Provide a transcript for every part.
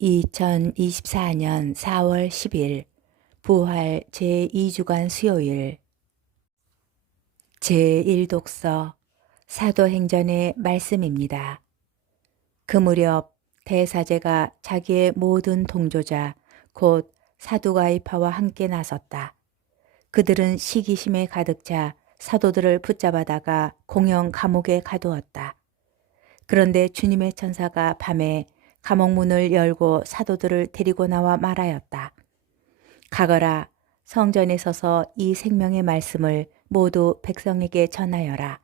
2024년 4월 10일 부활 제2주간 수요일 제1독서 사도행전의 말씀입니다. 그 무렵 대사제가 자기의 모든 동조자 곧 사두가이파와 함께 나섰다. 그들은 시기심에 가득 차 사도들을 붙잡아다가 공영 감옥에 가두었다. 그런데 주님의 천사가 밤에 감옥 문을 열고 사도들을 데리고 나와 말하였다. 가거라, 성전에 서서 이 생명의 말씀을 모두 백성에게 전하여라.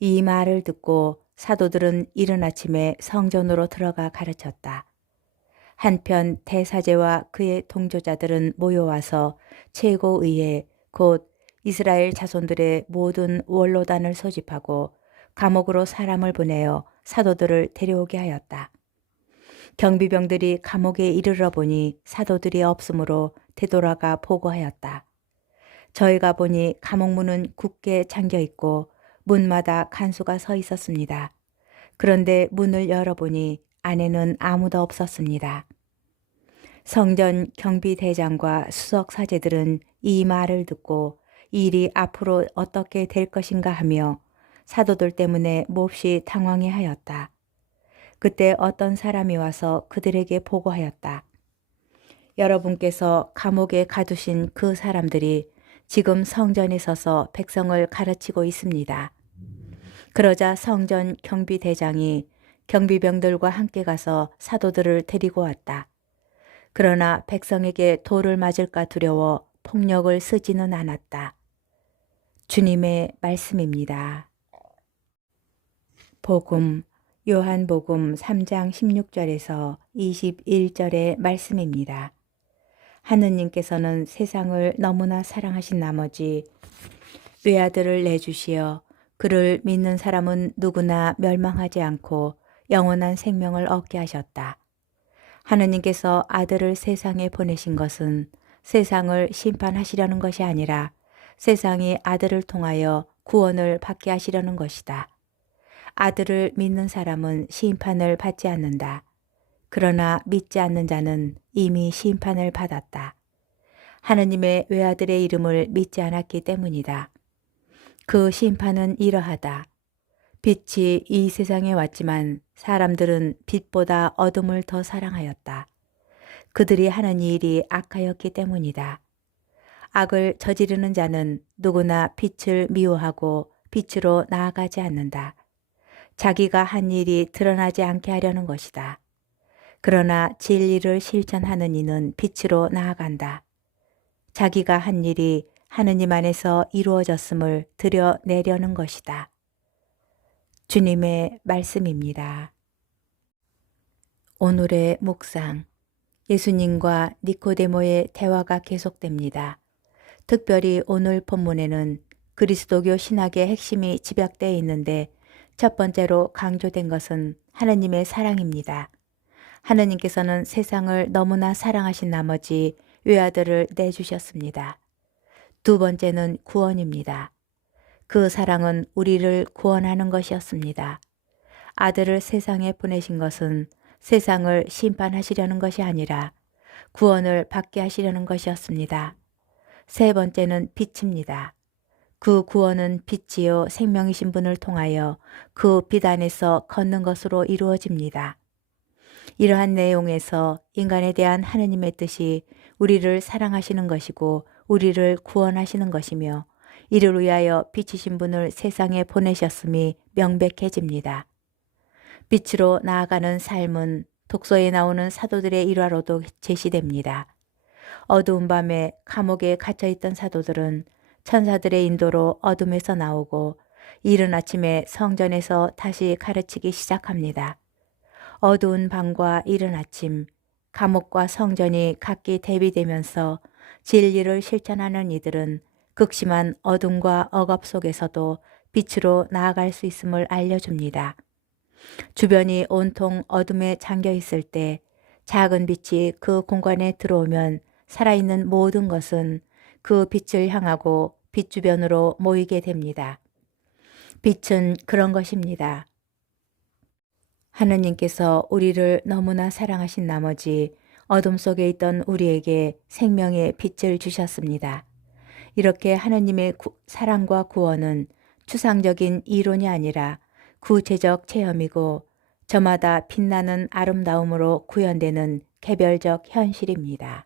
이 말을 듣고 사도들은 이른 아침에 성전으로 들어가 가르쳤다. 한편 대사제와 그의 동조자들은 모여와서 최고의회 곧 이스라엘 자손들의 모든 원로단을 소집하고 감옥으로 사람을 보내어 사도들을 데려오게 하였다. 경비병들이 감옥에 이르러 보니 사도들이 없으므로 되돌아가 보고하였다. 저희가 보니 감옥 문은 굳게 잠겨 있고 문마다 간수가 서 있었습니다. 그런데 문을 열어보니 안에는 아무도 없었습니다. 성전 경비대장과 수석 사제들은 이 말을 듣고 이 일이 앞으로 어떻게 될 것인가 하며 사도들 때문에 몹시 당황해 하였다. 그때 어떤 사람이 와서 그들에게 보고하였다. 여러분께서 감옥에 가두신 그 사람들이 지금 성전에 서서 백성을 가르치고 있습니다. 그러자 성전 경비대장이 경비병들과 함께 가서 사도들을 데리고 왔다. 그러나 백성에게 돌을 맞을까 두려워 폭력을 쓰지는 않았다. 주님의 말씀입니다. 복음 요한복음 3장 16절에서 21절의 말씀입니다. 하느님께서는 세상을 너무나 사랑하신 나머지 외아들을 내주시어 그를 믿는 사람은 누구나 멸망하지 않고 영원한 생명을 얻게 하셨다. 하느님께서 아들을 세상에 보내신 것은 세상을 심판하시려는 것이 아니라 세상이 아들을 통하여 구원을 받게 하시려는 것이다. 아들을 믿는 사람은 심판을 받지 않는다. 그러나 믿지 않는 자는 이미 심판을 받았다. 하느님의 외아들의 이름을 믿지 않았기 때문이다. 그 심판은 이러하다. 빛이 이 세상에 왔지만 사람들은 빛보다 어둠을 더 사랑하였다. 그들이 하는 일이 악하였기 때문이다. 악을 저지르는 자는 누구나 빛을 미워하고 빛으로 나아가지 않는다. 자기가 한 일이 드러나지 않게 하려는 것이다. 그러나 진리를 실천하는 이는 빛으로 나아간다. 자기가 한 일이 하느님 안에서 이루어졌음을 드러내려는 것이다. 주님의 말씀입니다. 오늘의 묵상, 예수님과 니코데모의 대화가 계속됩니다. 특별히 오늘 본문에는 그리스도교 신학의 핵심이 집약되어 있는데 첫 번째로 강조된 것은 하느님의 사랑입니다. 하느님께서는 세상을 너무나 사랑하신 나머지 외아들을 내주셨습니다. 두 번째는 구원입니다. 그 사랑은 우리를 구원하는 것이었습니다. 아들을 세상에 보내신 것은 세상을 심판하시려는 것이 아니라 구원을 받게 하시려는 것이었습니다. 세 번째는 빛입니다. 그 구원은 빛이요 생명이신 분을 통하여 그 빛 안에서 걷는 것으로 이루어집니다. 이러한 내용에서 인간에 대한 하느님의 뜻이 우리를 사랑하시는 것이고 우리를 구원하시는 것이며 이를 위하여 빛이신 분을 세상에 보내셨음이 명백해집니다. 빛으로 나아가는 삶은 독서에 나오는 사도들의 일화로도 제시됩니다. 어두운 밤에 감옥에 갇혀있던 사도들은 천사들의 인도로 어둠에서 나오고 이른 아침에 성전에서 다시 가르치기 시작합니다. 어두운 밤과 이른 아침, 감옥과 성전이 각기 대비되면서 진리를 실천하는 이들은 극심한 어둠과 억압 속에서도 빛으로 나아갈 수 있음을 알려줍니다. 주변이 온통 어둠에 잠겨 있을 때 작은 빛이 그 공간에 들어오면 살아있는 모든 것은 그 빛을 향하고 빛 주변으로 모이게 됩니다. 빛은 그런 것입니다. 하느님께서 우리를 너무나 사랑하신 나머지 어둠 속에 있던 우리에게 생명의 빛을 주셨습니다. 이렇게 하느님의 사랑과 구원은 추상적인 이론이 아니라 구체적 체험이고 저마다 빛나는 아름다움으로 구현되는 개별적 현실입니다.